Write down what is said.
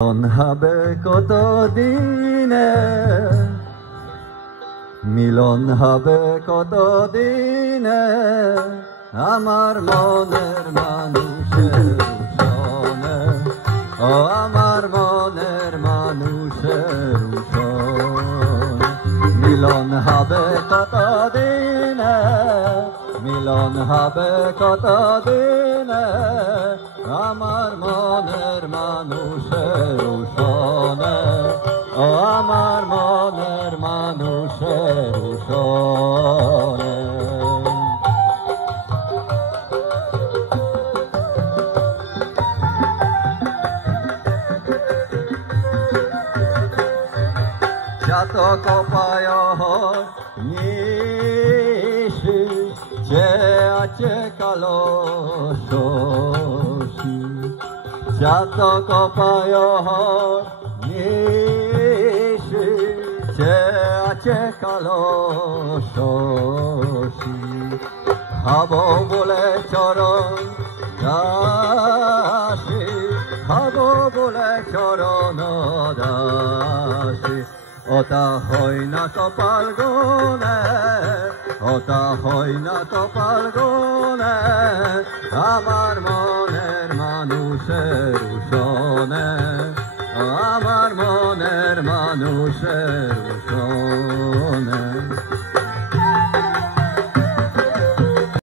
মিলন হবে কত দিনে, মিলন হবে কত দিনে, আমার মনের মানুষের সনে, ও আমার মনের মানুষের সনে। মিলন হবে কত দিনে, মিলন হবে কত দিনে, আমার মনের মানুষের সনে, ও আমার মনের মানুষের সনে। চাতক পায় নিশি, যে আছে কালো শশী, চাতক পায় নিশি, যে আছে কালো শশী। খাব বলে চরণ দাসী, খাব বলে চরণ দাসী, ওটা হয় না কপাল গুনে, ওটা হয় না কপাল গুনে, আমার মনের মানুষের সনে, আমার মনের মানুষের